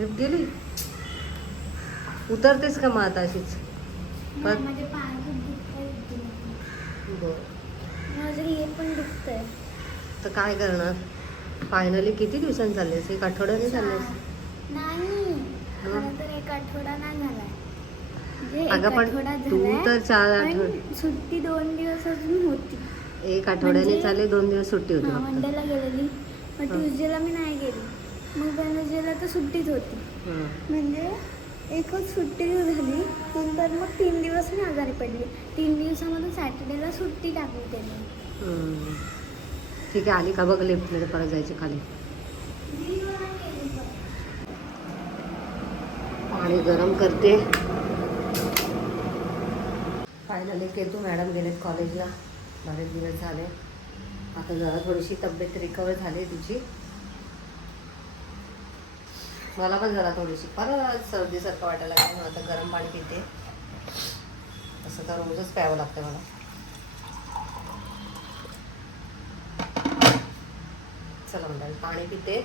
Lift गेली. उतरतेस का मग आता अशीच? माझे पाय खूप दुखतंय. माझं हे पण दुखतंय. तर काय करणार? फायनली किती दिवसांनी चाललेस? 1 आठवड्याने चाललेस? नाही, खरं तर 1 आठवडा नाही झालाय. म्हणजे 1 अगं पण आठवडा तू झालाय, तर 4 पण आठवडे सुट्टी 2 दिवस अजून होती. 1 आठवड्याने म्हणजे चालले, 2 दिवस सुट्टी होती हां, फक्त. मंडेला गेलेली, मग ट्यूजडेला मी नाही गेली, मग वेडनेसडेला तर सुट्टीच होती. म्हणजे एकच सुट्टी झाली. नंतर मग 3 दिवस मी आजारी पडली. 3 दिवसामधून सॅटर्डेला सुट्टी टाकली त्यांनी. ठीक आहे, आली का बघ लिफ्टमध्ये परत जायची खाली. पाणी गरम करते. फायनली केतू मॅडम गेलेत कॉलेजला. बरेच दिवस झाले. आता जरा थोडीशी तब्येत रिकवर झाली तिची. मला पण जरा थोडीशी परत सर्दीसारखं वाटायला लागलं म्हणून आता गरम पाणी पिते. असं तर रोजच प्यावं लागतं मला. चला म्हणतात पाणी पिते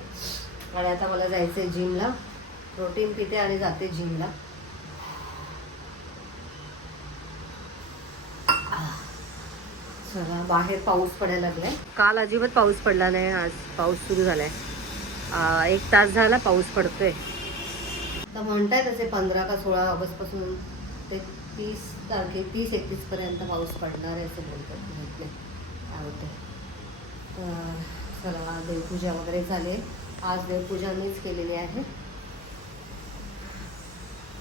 आणि आता मला जायचं आहे जिमला. प्रोटीन पिते आणि जाते जिमला. चला, बाहेर पाऊस पडायला लागलाय. काल अजिबात पाऊस पडला नाही, आज पाऊस सुरू झालाय. 1 तास झाला पाऊस पडतोय. तर म्हणताय तसे 15 का 16 ऑगस्टपासून ते 30-31 पर्यंत पाऊस पडणार आहे असं बोलतात. माहित नाही काय होते. तर चला, देवपूजा वगैरे झाली. आज देवपूजा मीच केलेली आहे.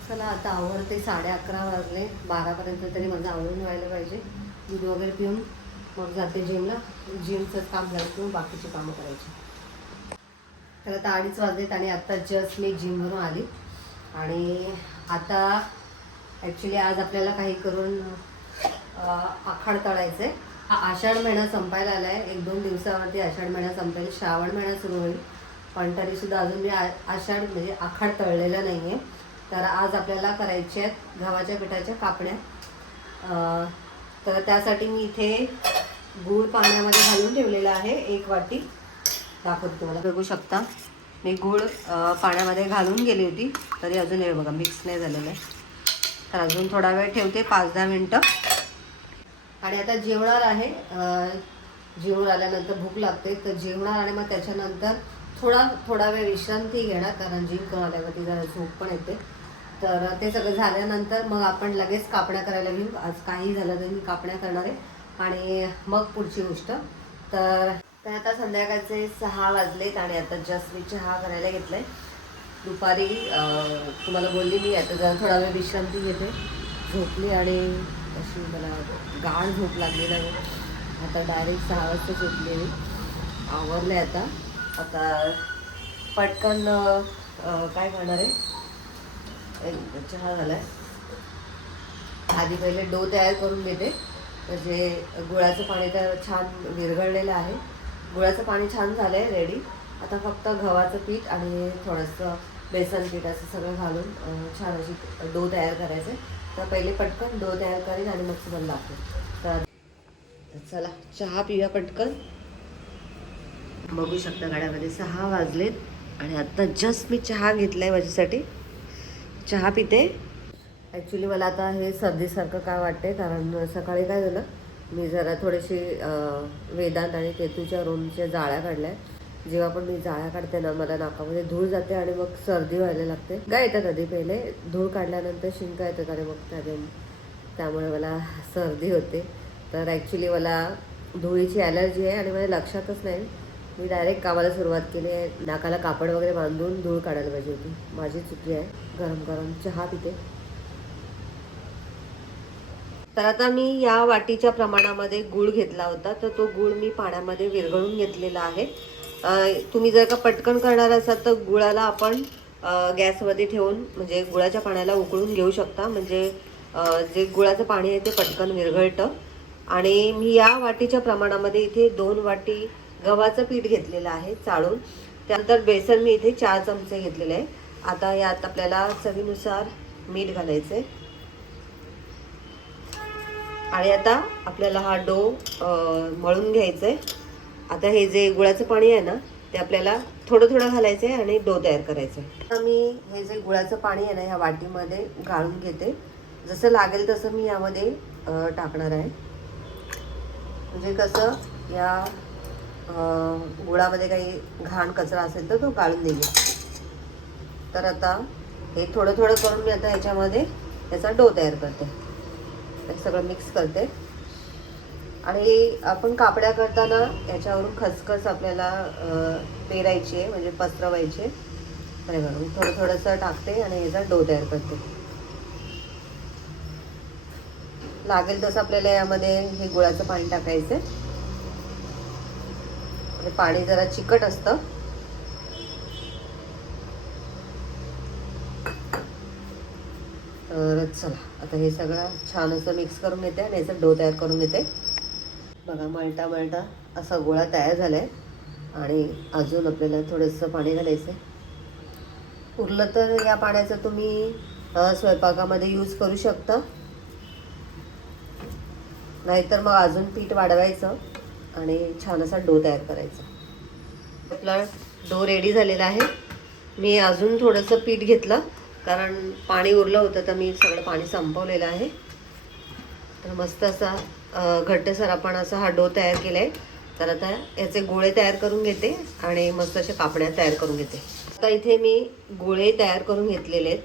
चला आता आवरते. 11:30 वाजले. 12पर्यंत तरी माझं आवरून व्हायला पाहिजे. दूध वगैरे पिऊन मग जाते जिमला. जिमचंच काम झालं किंवा बाकीची कामं करायची. तर आता 2:30 वाजलेत आणि आत्ता जस्ट मी जिमवरून आली. आणि आता ॲक्च्युली आज आपल्याला काही करून आखाड तळायचं आहे. हा आषाढ महिना संपायला आला आहे. 1-2 दिवसावरती आषाढ महिना संपेल. श्रावण महिना सुरू होईल. पण तरीसुद्धा अजून मी आषाढ म्हणजे आखाड तळलेला नाही आहे. तर आज आपल्याला करायचे आहेत गव्हाच्या पिठाच्या कापण्या. तर त्यासाठी मी इथे गूळ पाण्यामध्ये घालून ठेवलेला आहे. 1 वाटी दाखवते तुम्हाला, बघू शकता. मी गूळ पाण्यामध्ये घालून गेली होती तरी अजून हे बघा मिक्स नाही झालेलं आहे. तर अजून थोडा वेळ ठेवते, 5-10 मिनटं. आणि आता जेवणार आहे. जेवून आल्यानंतर भूक लागते तर जेवणार आणि मग त्याच्यानंतर थोडा वेळ विश्रांती घेणार, कारण जिम करून आल्यावरती जरा झोप पण येते. तर ते सगळं झाल्यानंतर मग आपण लगेच कापण्या करायला घेऊ. आज काही झालं तरी मी कापण्या करणार आहे आणि मग पुढची गोष्ट. तर आता संध्याकाळचे 6 वाजलेत आणि आता जस्ट मी चहा करायला घेतला आहे. दुपारी तुम्हाला बोलली मी आता जरा थोडा वेळ विश्रांती घेते. झोपली आणि अशी मला गाढ झोप लागलेली आहे. आता डायरेक्ट 6 वाजता झोपली मी. आवरले आता पटकन काय करणार आहे. चहा झाला आहे. आधी पहिले डो तयार करून घेते. म्हणजे गुळाचं पाणी तर छान विरघळलेलं आहे. गुळाचं पाणी छान झालं आहे रेडी. आता फक्त गव्हाचं पीठ आणि थोडंसं बेसन पीठ असं सगळं घालून छान अशी डो तयार करायचं आहे. तर पहिले पटकन डो तयार करेन आणि मग तुम्हाला दाखवेन. तर चला चहा पिऊया पटकन. बघू शकता गाड्यामध्ये 6 वाजलेत आणि आत्ता जस्ट मी चहा घेतला आहे माझ्यासाठी. चहा पिते. ॲक्च्युली मला आता हे सर्दीसारखं काय वाटते, कारण सकाळी काय झालं, मी जरा थोडीशी वेदांत आणि केतूच्या रूमच्या जाळ्या काढल्या. जेव्हा पण मी जाळ्या काढते ना, मला नाकामध्ये धूळ जाते आणि मग सर्दी व्हायला लागते. काय येतात आधी पहिले धूळ काढल्यानंतर शिंका येतात आणि मग त्यामुळे मला सर्दी होते. तर ॲक्च्युली मला धुळीची ॲलर्जी आहे आणि माझ्या लक्षातच नाही. मी डायरेक्ट कामाला सुरुवात केली आहे. नाकाला कापड वगैरे बांधून धूळ काढायला पाहिजे होती. माझी चुकी आहे. गरम गरम चहा पिते. तर आता मी या वाटीच्या प्रमाणामध्ये गूळ घेतला होता, तर तो गूळ मी पाण्यामध्ये विरघळून घेतलेला आहे. तुम्ही जर का पटकन करणार असाल तर गुळाला आपण गॅसमध्ये ठेवून म्हणजे गुळाच्या पाण्याला उकळून घेऊ शकता. म्हणजे जे गुळाचं पाणी आहे ते पटकन विरघळतं. आणि मी या वाटीच्या प्रमाणामध्ये इथे 2 वाटी गव्हाचं पीठ घेतलेलं आहे चाळून. त्यानंतर बेसन मी इथे 4 चमचे घेतलेले आहे. आता यात आपल्याला चवीनुसार मीठ घालायचं आहे. आणि आता आपल्याला हा डो मळून घ्यायचा आहे. आता हे जे गुळाचं पाणी आहे ना, ते आपल्याला थोडं थोडं घालायचं आहे आणि डो तयार करायचा आहे. आता मी हे जे गुळाचं पाणी आहे ना ह्या वाटीमध्ये गाळून घेते. जसं लागेल तसं मी यामध्ये टाकणार आहे. म्हणजे कसं या गुळामध्ये काही घाण कचरा असेल तर तो गाळून निघेल. तर आता हे थोडं थोडं करून मी आता ह्याच्यामध्ये त्याचा डो तयार करते. हे सगळं मिक्स करते. आणि आपण कापड्या करताना याच्यावरून खसखस आपल्याला पेरायची आहे, म्हणजे पसरवायची आहे. बरोबर, मी थोडं थोडंसं टाकते आणि याचा डो तयार करते. लागेल तसं आपल्याला यामध्ये हे गुळाचं पाणी टाकायचं आहे. पाणी जरा चिकट असतं. तर चला आता हे सगळं छान असं मिक्स करून घेते आणि याचा डो तयार करून घेते. बघा मळता मळता असा गोळा तयार झाला आहे. आणि अजून आपल्याला थोडंसं पाणी घालायचं आहे. उरलं तर या पाण्याचा तुम्ही स्वयंपाकामध्ये यूज करू शकता. नाहीतर मग अजून पीठ वाढवायचं आणि छान असा डो तयार करायचा. आपला डो रेडी झालेला आहे. मी अजून थोडंसं पीठ घेतलं कारण पाणी उरलं होतं, तर मी सगळं पाणी संपवलेलं आहे. तर मस्त असा घट्टसर आपण असा हा डो तयार केला आहे. तर आता याचे गोळे तयार करून घेते आणि मस्त अशा कापड्या तयार करून घेते. आता इथे मी गोळे तयार करून घेतलेले आहेत,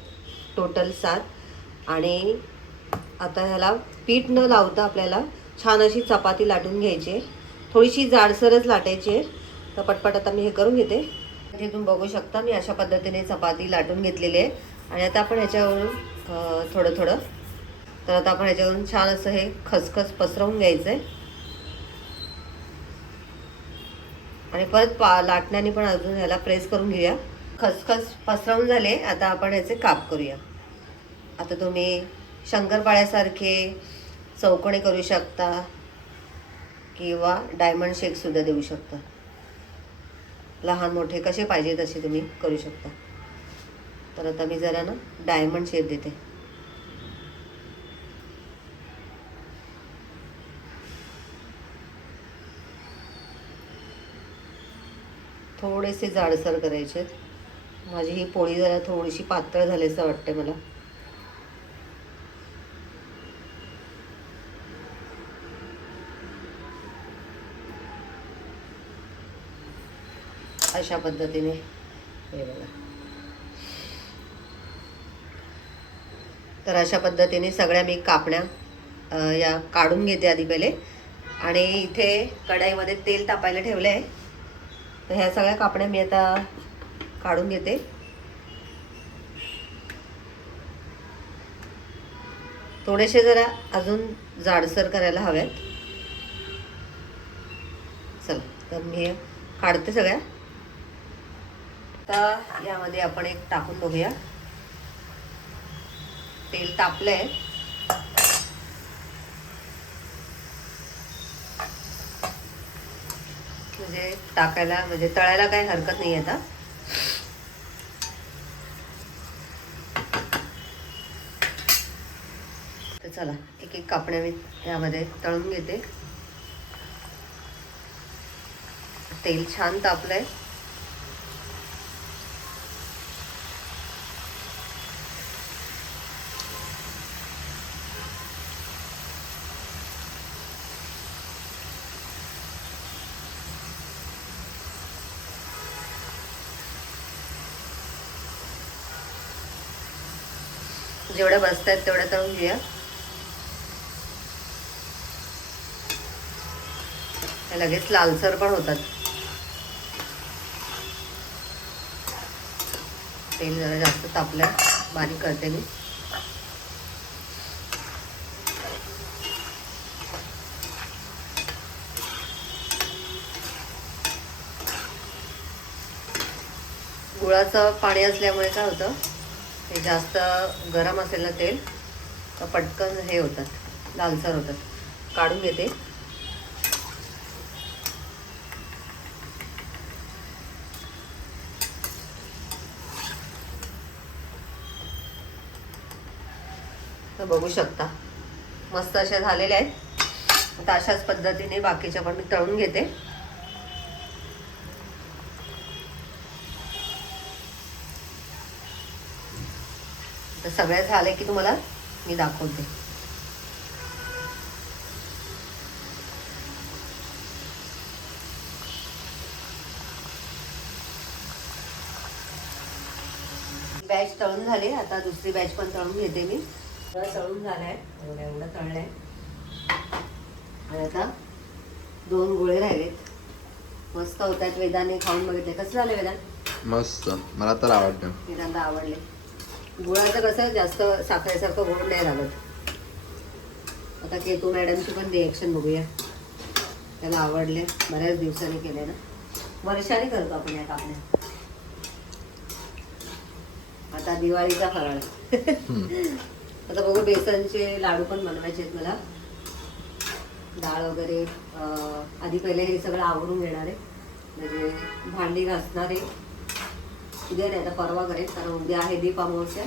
टोटल 7. आणि आता ह्याला पीठ न लावता आपल्याला छान अशी चपाती लाटून घ्यायची आहे. थोडीशी जाडसरच लाटायची आहे. तर पटपट आता मी हे करून घेते. इथे तुम्ही बघू शकता मी अशा पद्धतीने चपाती लाटून घेतलेली आहे. आणि आता आपण ह्याच्यावरून थोडं थोडं, तर आता आपण ह्याच्यावरून छान असं हे खसखस पसरवून घ्यायचं आहे. आणि परत लाटण्याने पण अजून ह्याला प्रेस करून घेऊया. खसखस पसरवून झाले. आता आपण ह्याचे काप करूया. आता तुम्ही शंकरपाळ्यासारखे चौकोनी करू शकता किंवा डायमंड शेकसुद्धा देऊ शकता. लहान मोठे कसे पाहिजे तसे तुम्ही करू शकता. तर आता मी जरा ना डायमंड शेप देते. थोडेसे जाडसर करायचे. माझी ही पोळी जरा थोडीशी पातळ झाली असं वाटते मला. अशा पद्धतीने हे बघा. तर अशा पद्धतीने सगळ्या मी कापण्या या काढून घेते आधी पहिले. आणि इथे कढईमध्ये तेल तापायला ठेवलं आहे. तर ह्या सगळ्या कापण्या मी आता काढून घेते. थोडेसे जरा अजून जाडसर करायला हव्यात. चला तर मी काढते सगळ्या. आता यामध्ये आपण एक टाकून बघूया. तेल तापलंय. म्हणजे टाकायला म्हणजे तळायला काही हरकत नाही आता. तर चला एक एक कापण्या मी यामध्ये तळून घेते. तेल छान तापलंय. जेवढ्या बसत आहेत तेवढ्या तळून घेऊया. लगेच लालसर पण होतात. तेल जरा जास्त तापलंय. बारीक करते मी. गुळाचं पाणी असल्यामुळे काय होतं, हे जास्त गरम असेल ना तेल तर पटकन हे होतात, लालसर होतात. काढून घेते. तर बघू शकता मस्त अशा झालेल्या आहेत. आता अशाच पद्धतीने बाकीच्या पण मी तळून घेते. तर सगळ्या झाले की तुम्हाला मी दाखवते. बॅच तळून झाली, आता दुसरी बॅच पण तळून घेते मी. तळून झालाय, एवढं तळलंय. आणि आता 2 गोळे राहिलेत. मस्त होतात. वेदाने खाऊन बघितले. कसं झालं वेदान? मस्त, मला तर आवडतं. वेदांना आवडले. गुळाचं कसं जास्त साखरेसारखं गोड नाही लागत. आता केतू मॅडमची पण रिएक्शन बघूया. त्याला आवडले, बऱ्याच दिवसांनी केले ना, वर्षाने करतो आपण या कापण्या. आता दिवाळीचा फराळ. आता बघू, बेसनचे लाडू पण बनवायचे आहेत मला. डाळ वगैरे आधी पहिले हे सगळं आवरून घेणार आहे. म्हणजे भांडी घासणार आहे. उद्या नाही, आता परवा करेल, कारण उद्या आहे दीप अमावस्या.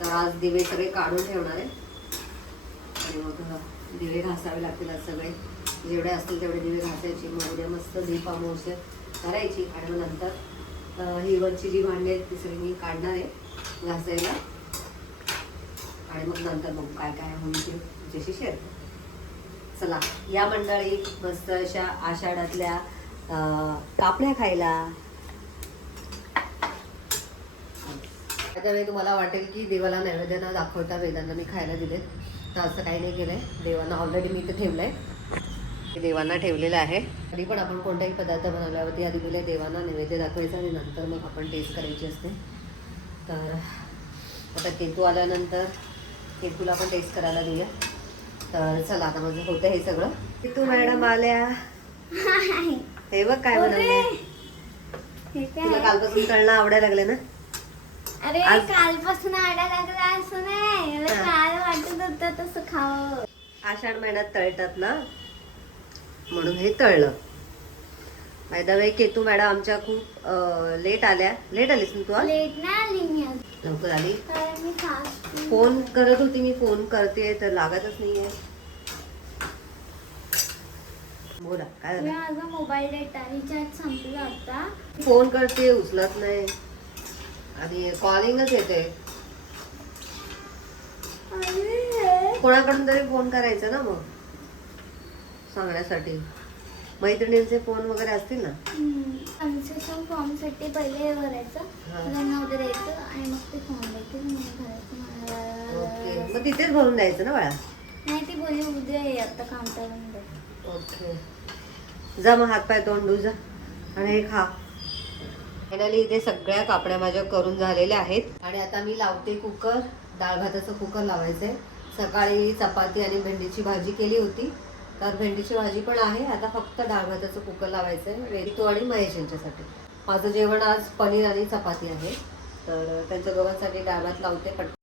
तर आज दिवे सगळे काढून ठेवणार आहे. आणि मग दिवे घासावे लागतील आज सगळे. जेवढे असतील तेवढे दिवे घासायचे. मग उद्या मस्त दीप अमावस्या करायची. आणि मग नंतर ही वरची जी भांडी आहेत ती सगळी मी काढणार आहे घासायला. आणि मग नंतर मग काय काय होईल ते तुझ्याशी शेअर करते. चला या मंडळी, मस्त अशा आषाढातल्या कापण्या खायला. त्यावेळी तुम्हाला वाटेल की देवाला नैवेद्य न दाखवता वेदांना मी खायला दिले, तर असं काही नाही केलंय. देवांना ऑलरेडी मी इथे ठेवलंय. देवांना ठेवलेलं आहे. कधी पण आपण कोणताही पदार्थ बनवल्यावरती आधी पहिले देवांना नैवेद्य दाखवायचा आणि नंतर मग आपण टेस्ट करायची असते. तर आता केतू आल्यानंतर केतूला पण टेस्ट करायला देऊया. तर चला, आता माझं होतं हे सगळं. केतू मॅडम आल्या. हे बघ काय बनवलंय. तुला कालपासून तळणं आवडायला लागले ना? अरे कालपासून आवडायला लागला असं नाही, मला काल वाटत होतं तसं खावं. आषाढ महिन्यात तळतात ना, म्हणून हे तळलं. By the way, Ketu madam आमच्या खूप लेट आल्या. लेट आलीस ना तू आज? लेट नाही आली मी आज, लवकर आली. कारण मी फास्ट फोन करत होती मी, फोन करते तर लागतच नाहीये. बोला काय झालं? माझा मोबाईल डेटा रिचार्ज संपला होता. फोन करते उचलत नाही आणि कॉलिंगच येते. कोणाकडून तरी फोन करायचा ना मग सांगण्यासाठी. मैत्रिणींचे फोन वगैरे असतील ना. कन्सेशन फॉर्म साठी पहिले हे भरायचं, त्यांना वगैरे यायचं आणि मग ते फॉर्म द्यायचं, मग भरायचं. ओके, मग तिथेच भरून द्यायचं ना बाळा. नाही, ती बोलली उद्या ये, आता काउंटरवरून दे. ओके, जा मग हातपाय तोंड धुजा आणि हे खा. फायनली इथे सगळ्या कापड्या माझ्या करून झालेल्या आहेत. आणि आता मी लावते कुकर. डाळ भाताचं कुकर लावायचंय. सकाळी चपाती आणि भेंडीची भाजी केली होती, तर भेंडीची भाजी पण आहे. आता फक्त डाळ भाताचं कुकर लावायचंय वेदितो आणि महेश यांच्यासाठी. माझं जेवण आज पनीर आणि चपाती आहे, तर त्यांच्या दोघांसाठी डाळ भात लावते पटकन.